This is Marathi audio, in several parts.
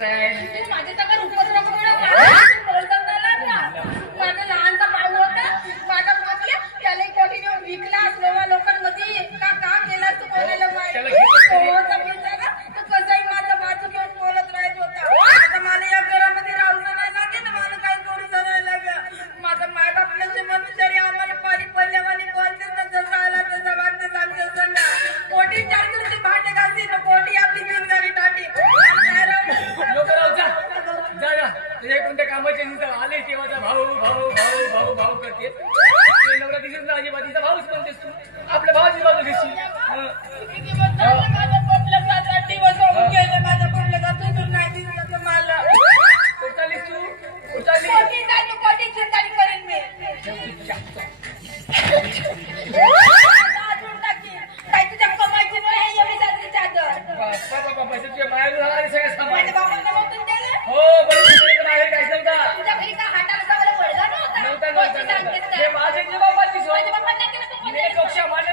माझ्या सगळं उपद्रव बोलतात माझा लहानचा भाऊ होता माझा म्हटलं त्याला कोणी नेऊन विकला असलेल्या लोकांमध्ये का काम केला तू कोणाला तर कसंही माझा बाजू घेऊन बोलत राहत होता. आता मला या घरामध्ये राहून नाही लागे ना मला काही करू नाही लागे. माझा मायबाप म्हणजे म्हणून तरी आम्हाला पाणी पडल्यावानी बोलते ना जसं आला तसं वाटतं सांगते संध्या पोटी चार दिवशी भांडे घालते ना पोटी आपली घेऊन झाली टाटी तुझ्या कोणत्या कामाचे आले तेव्हा भाऊ भाऊ भाऊ भाऊ भाऊ करते नवरा दिसत ना अजिबातीचा भाऊच म्हणतेस तू आपल्या भावाची बाजू घेशील. माझ्या पडलं का तू नाही दिसत मला चालीस तू चालली कोटी चिंतानी करेन मी काय तुझ्या कमायची नाही एवढी चालली चादर बाबा तुझ्या मायावर झाला सगळं सामान माझ्या बाबांना नव्हतं दिलं हो बरोबर मागे काय नव्हता तुझ्या घरी का हाताला सगळं वळगा नव्हता नव्हता हे माझे जे बाबाची सोय माझ्या बाबांना केलं तू मी कक्षा माझ्या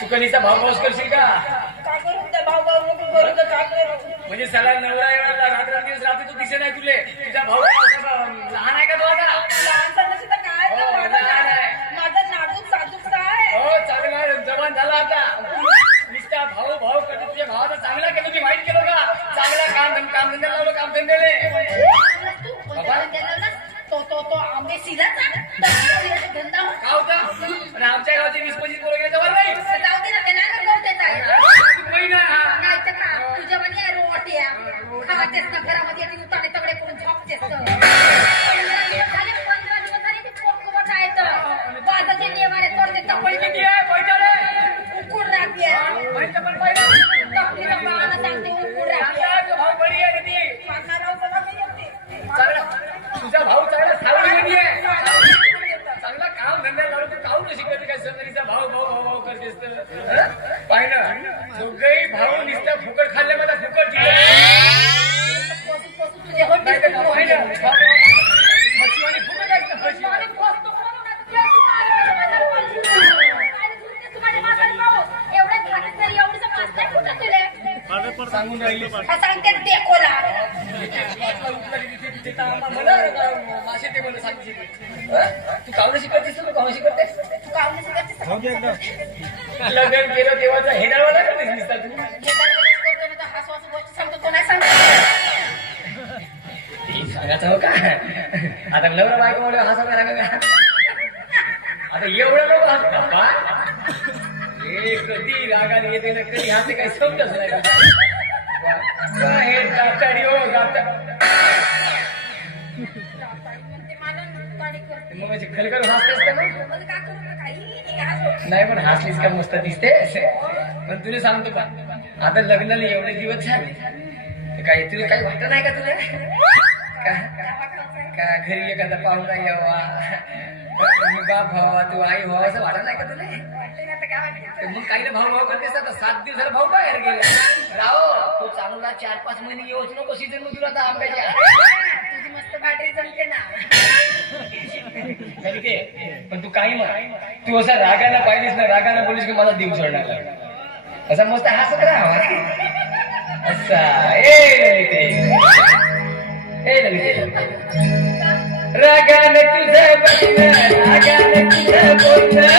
तू कधीचा भाव पाऊस करशील का म्हणजे सगळा नवरा एवढा रात्र दिवस रात्री तू दिसे नाही तुले तुझा भाऊ लहान आहे का तो आता माझा नाजूक साजूक आहे हो चांगला जवान झाला आता नुसता भाऊ भाऊ कधी तुझ्या भावाचा चांगला केलं तुम्ही वाईट केलं का चांगला काम धंदा लावलं काम धंद्याले तो आंबे सिलाचा धंदा का होता आणि आमच्या गावचे 20-25 पोरं गेले तर नाही जाऊ दे ना ते नाही गवते नाही तर का तुझ्या म्हणे रोट्या खातेस ना घरामध्ये येते उतारे तगडे करून झोपतेस झाले 15 दिवस झाले ते पोकवत आहेत वाजाचे नेवारे तोडते तपळी किती आहे पैठणे उकूड राहते पैठण पण पहिला तपलीला बाळाला सांगते उकूड राहते भाऊ बरी आहे ती पांढरा येते चांगला तुझा भाऊ चांगला सावळी आहे चांगला काम धंदा लावून तू काहून कशी करते काय सगळीचा भाऊ भाऊ भाऊ भाऊ करतेस तर पाहिलं दोघही भाऊ नुसतं फुकट खाल्ले मला फुकट तुझे होते फशी आणि फुकट आहे का फशी सांगून राहिली सांगते टेकोला मला मासे ते मला सांगते तू कावलं शिकवतेस तू कावलं शिकवतेस तू कावून शिकवतेस लग्न केलं तेव्हाचा हेडावाला करतेस नुसता तू सांगायचं हो का आता नवरा बायको म्हणलं हसा करा का आता एवढं लोक हसत बाप्पा हे कधी रागाने येते ना कधी हसे काही समजत नाही हे दातारी हो दाता मग म्हणजे खलकर हसतेस का नाही पण हसलीस का मस्त दिसते पण तुला सांगतो का आता लग्नाला एवढे दिवस झाले काय तुला काही वाटत नाही का तुला का घरी एखादा पाहुणा यावा बाप व्हावा तू आई व्हावा असं वाटत नाही का तुला मग काही ना भाऊ भाऊ करतेस आता 7 दिवसाला भाऊ बाहेर गेले राहो तू चांगला 4-5 महिने येऊच नको सीझन मध्ये तुला आता आंब्याच्या तुझी मस्त बॅटरी जमते ना पण तू काही म्हण तू असं रागाला पाहिलीस ना रागाला बोलीस की मला देव सोडणार असा मस्त हसत राहावा असा रागाने तुझं बोलणं रागाने तुझं बोलणं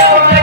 Oh,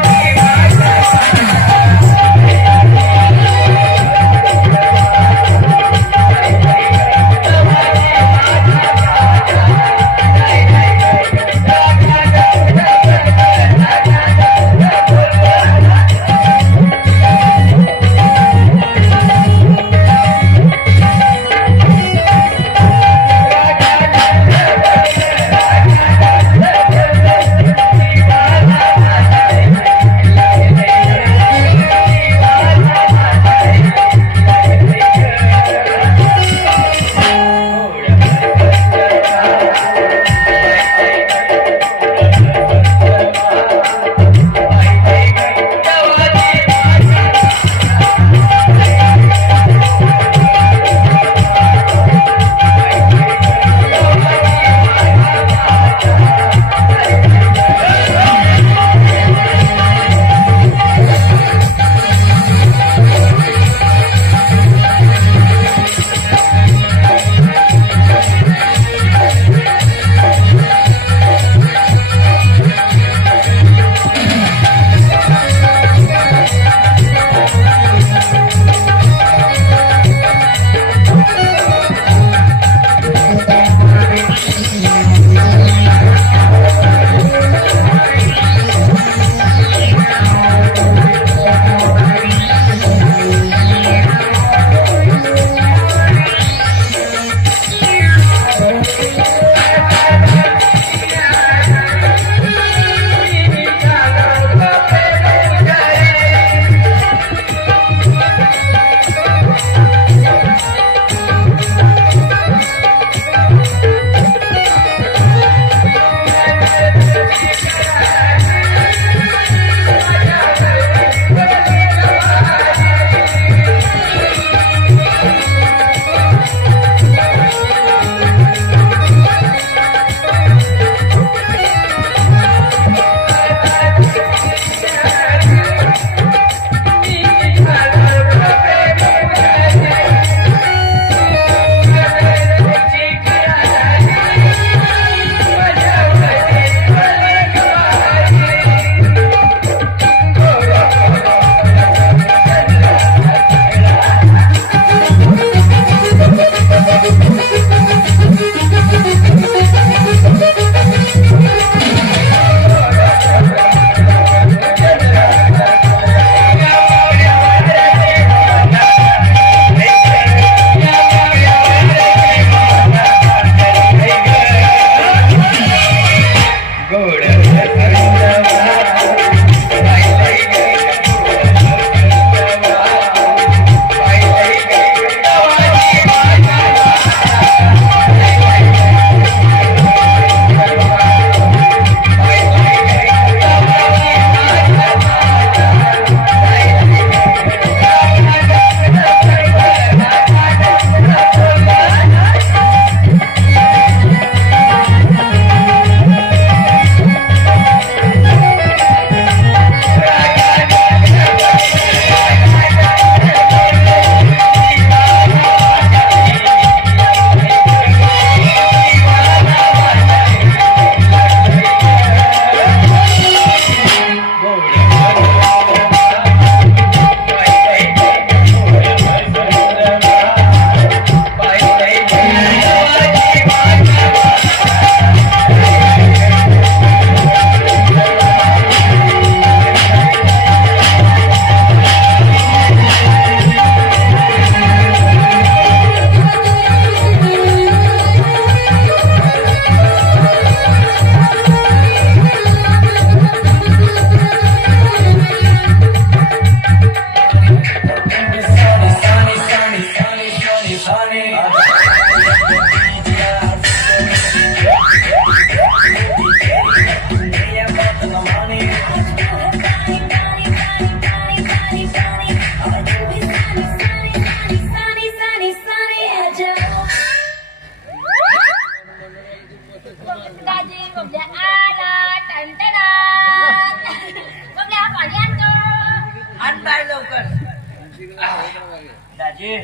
दाजी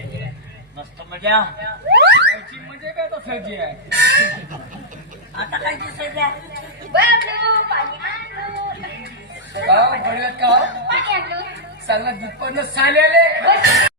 मस्त मजा. याची म्हणजे काय तसं जे आहे आता काय दिसायचं? बबलू, पाणी आणू. का बडव्यात का पाणी आणू. चालला दुधपण साल्याले